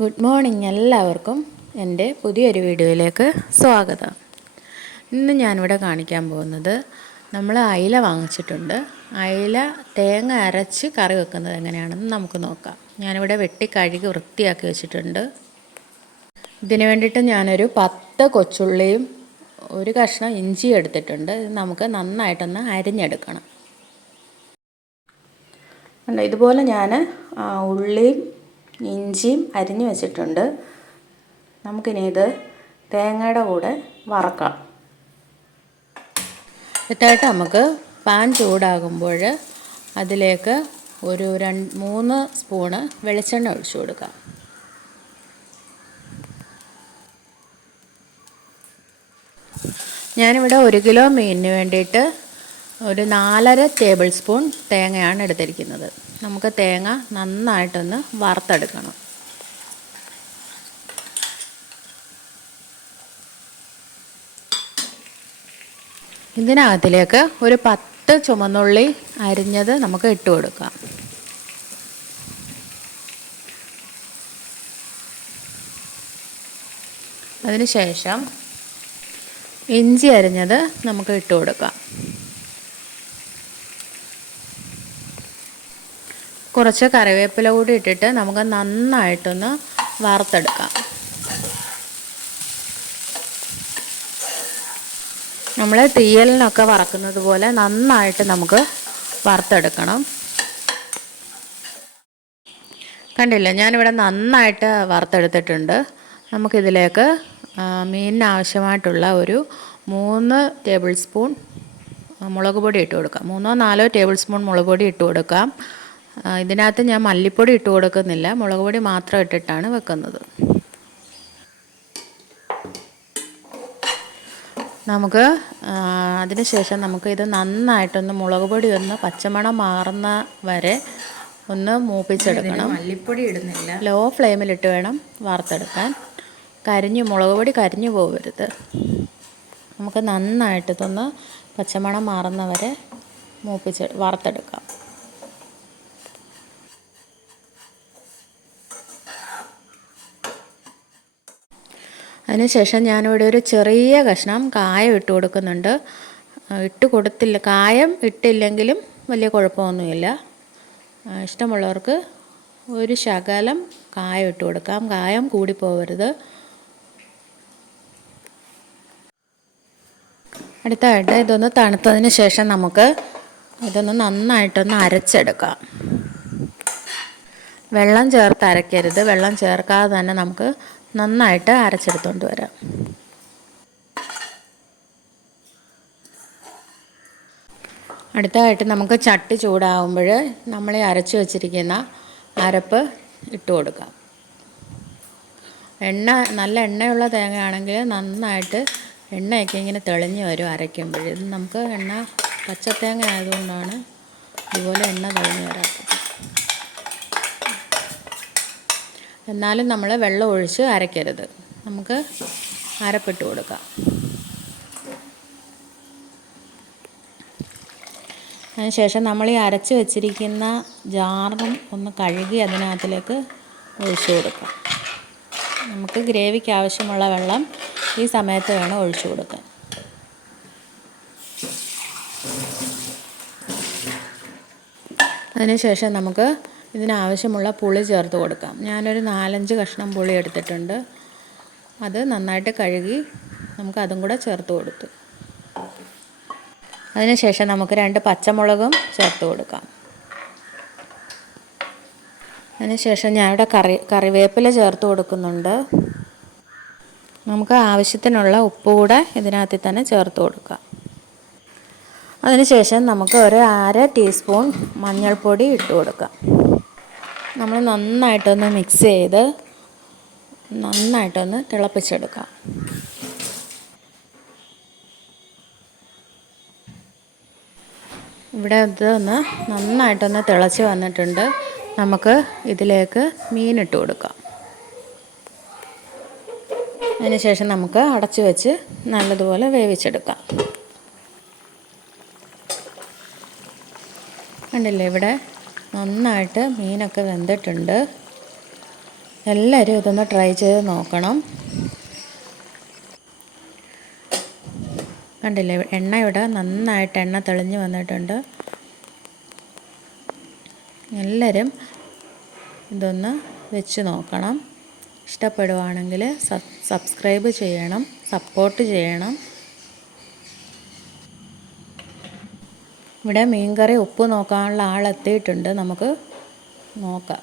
Good morning എല്ലാവർക്കും എൻ്റെ പുതിയൊരു വീഡിയോയിലേക്ക് സ്വാഗതം. ഇന്ന് ഞാനിവിടെ കാണിക്കാൻ പോകുന്നത് നമ്മൾ അയില വാങ്ങിച്ചിട്ടുണ്ട്. അയില തേങ്ങ അരച്ച് കറി വെക്കുന്നത് എങ്ങനെയാണെന്ന് നമുക്ക് നോക്കാം. ഞാനിവിടെ വെട്ടി കഴുകി വൃത്തിയാക്കി വെച്ചിട്ടുണ്ട്. ഇതിന് വേണ്ടിയിട്ട് ഞാനൊരു 10 കൊച്ചുള്ളിയും ഒരു കഷ്ണം ഇഞ്ചി എടുത്തിട്ടുണ്ട്. ഇത് നമുക്ക് നന്നായിട്ടൊന്ന് അരിഞ്ഞെടുക്കണം. ഇതുപോലെ ഞാൻ ഉള്ളിയും ഇഞ്ചിയും അരിഞ്ഞു വെച്ചിട്ടുണ്ട്. നമുക്കിനി ഇത് തേങ്ങയുടെ കൂടെ വറക്കാം. ഇതായിട്ട് നമുക്ക് പാൻ ചൂടാകുമ്പോൾ അതിലേക്ക് ഒരു 3 സ്പൂണ് വെളിച്ചെണ്ണ ഒഴിച്ചു കൊടുക്കാം. ഞാനിവിടെ 1 കിലോ മീനിന് വേണ്ടിയിട്ട് ഒരു 4.5 ടേബിൾ സ്പൂൺ തേങ്ങയാണ് എടുത്തിരിക്കുന്നത്. നമുക്ക് തേങ്ങ നന്നായിട്ടൊന്ന് വറുത്തെടുക്കണം. ഇതിനകത്തിലേക്ക് ഒരു 10 ചുമന്നുള്ളി അരിഞ്ഞത് നമുക്ക് ഇട്ട് കൊടുക്കാം. അതിനുശേഷം ഇഞ്ചി അരിഞ്ഞത് നമുക്ക് ഇട്ട് കൊടുക്കാം. കുറച്ച് കറിവേപ്പില കൂടി ഇട്ടിട്ട് നമുക്ക് നന്നായിട്ടൊന്ന് വറുത്തെടുക്കാം. നമ്മൾ തീയലിനൊക്കെ വറക്കുന്നത് പോലെ നന്നായിട്ട് നമുക്ക് വറുത്തെടുക്കണം. കണ്ടില്ലേ, ഞാനിവിടെ നന്നായിട്ട് വറുത്തെടുത്തിട്ടുണ്ട്. നമുക്കിതിലേക്ക് മീനിന് ആവശ്യമായിട്ടുള്ള ഒരു 3 ടേബിൾ സ്പൂൺ മുളക് പൊടി ഇട്ട് കൊടുക്കാം. 3-4 ടേബിൾ സ്പൂൺ മുളക് പൊടി ഇട്ട് കൊടുക്കാം. ഇതിനകത്ത് ഞാൻ മല്ലിപ്പൊടി ഇട്ട് കൊടുക്കുന്നില്ല, മുളക് പൊടി മാത്രം ഇട്ടിട്ടാണ് വെക്കുന്നത്. നമുക്ക് അതിനുശേഷം നമുക്ക് ഇത് നന്നായിട്ടൊന്ന് മുളക് പൊടി ഒന്ന് പച്ചമണം മാറുന്ന വരെ ഒന്ന് മൂപ്പിച്ചെടുക്കണം. മല്ലിപ്പൊടി ഇടുന്നില്ല, ലോ ഫ്ലെയിമിലിട്ട് വേണം വറുത്തെടുക്കാൻ. മുളക് പൊടി കരിഞ്ഞു പോകരുത്. നമുക്ക് നന്നായിട്ട് ഇതൊന്ന് പച്ചമണം മാറുന്ന വരെ വറുത്തെടുക്കാം. അതിനുശേഷം ഞാനിവിടെ ഒരു ചെറിയ കഷ്ണം കായം ഇട്ട് കൊടുക്കുന്നുണ്ട്. കായം ഇട്ടില്ലെങ്കിലും വലിയ കുഴപ്പമൊന്നുമില്ല. ഇഷ്ടമുള്ളവർക്ക് ഒരു ശകലം കായം ഇട്ട് കൊടുക്കാം. കായം കൂടിപ്പോകരുത്. അടുത്തായിട്ട് ഇതൊന്ന് തണുത്തതിന് ശേഷം നമുക്ക് ഇതൊന്ന് നന്നായിട്ടൊന്ന് അരച്ചെടുക്കാം. വെള്ളം ചേർത്ത് അരയ്ക്കരുത്. വെള്ളം ചേർക്കാതെ തന്നെ നമുക്ക് നന്നായിട്ട് അരച്ചെടുത്തുകൊണ്ട് വരാം. അടുത്തായിട്ട് നമുക്ക് ചട്ടി ചൂടാകുമ്പോൾ നമ്മൾ അരച്ച് വെച്ചിരിക്കുന്ന അരപ്പ് ഇട്ട് കൊടുക്കാം. നല്ല എണ്ണയുള്ള തേങ്ങയാണെങ്കിൽ നന്നായിട്ട് എണ്ണയൊക്കെ ഇങ്ങനെ തെളിഞ്ഞ് വരും അരയ്ക്കുമ്പോൾ. ഇത് നമുക്ക് പച്ചത്തേങ്ങ ആയതുകൊണ്ടാണ് ഇതുപോലെ എണ്ണ തെളിഞ്ഞ് വരാത്തത്. എന്നാലും നമ്മൾ വെള്ളം ഒഴിച്ച് അരയ്ക്കരുത്. നമുക്ക് അരപ്പിട്ട് കൊടുക്കാം. അതിനുശേഷം നമ്മൾ ഈ അരച്ച് വെച്ചിരിക്കുന്ന ജാറും ഒന്ന് കഴുകി അതിനകത്തിലേക്ക് ഒഴിച്ചു കൊടുക്കാം. നമുക്ക് ഗ്രേവിക്ക് ആവശ്യമുള്ള വെള്ളം ഈ സമയത്ത് വേണം ഒഴിച്ചു കൊടുക്കാൻ. അതിനുശേഷം നമുക്ക് ഇതിനാവശ്യമുള്ള പുളി ചേർത്ത് കൊടുക്കാം. ഞാനൊരു 4-5 കഷ്ണം പുളി എടുത്തിട്ടുണ്ട്. അത് നന്നായിട്ട് കഴുകി നമുക്ക് അതും കൂടെ ചേർത്ത് കൊടുത്തു. അതിനുശേഷം നമുക്ക് 2 പച്ചമുളകും ചേർത്ത് കൊടുക്കാം. അതിനുശേഷം ഞാനിവിടെ കറിവേപ്പില ചേർത്ത് കൊടുക്കുന്നുണ്ട്. നമുക്ക് ആവശ്യത്തിനുള്ള ഉപ്പ് കൂടെ ഇതിനകത്ത് തന്നെ ചേർത്ത് കൊടുക്കാം. അതിനുശേഷം നമുക്ക് ഒരു 1/2 ടീസ്പൂൺ മഞ്ഞൾപ്പൊടി ഇട്ട് കൊടുക്കാം. നമ്മൾ നന്നായിട്ടൊന്ന് മിക്സ് ചെയ്ത് നന്നായിട്ടൊന്ന് തിളപ്പിച്ചെടുക്കാം. ഇവിടെ ഇതൊന്ന് നന്നായിട്ടൊന്ന് തിളച്ച് വന്നിട്ടുണ്ട്. നമുക്ക് ഇതിലേക്ക് മീനിട്ട് കൊടുക്കാം. അതിനുശേഷം നമുക്ക് അടച്ചു വെച്ച് നല്ലതുപോലെ വേവിച്ചെടുക്കാം. കണ്ടില്ലേ, ഇവിടെ നന്നായിട്ട് മീനൊക്കെ വെന്തിട്ടുണ്ട്. എല്ലാവരും ഇതൊന്ന് ട്രൈ ചെയ്ത് നോക്കണം. കണ്ടില്ലേ, എണ്ണ ഇവിടെ നന്നായിട്ട് എണ്ണ തെളിഞ്ഞ് വന്നിട്ടുണ്ട്. എല്ലാവരും ഇതൊന്ന് വെച്ച് നോക്കണം. ഇഷ്ടപ്പെടുവാണെങ്കിൽ സബ്സ്ക്രൈബ് ചെയ്യണം, സപ്പോർട്ട് ചെയ്യണം. ഇവിടെ മീൻകറി ഉപ്പ് നോക്കാനുള്ള ആളെത്തിയിട്ടുണ്ട്. നമുക്ക് നോക്കാം.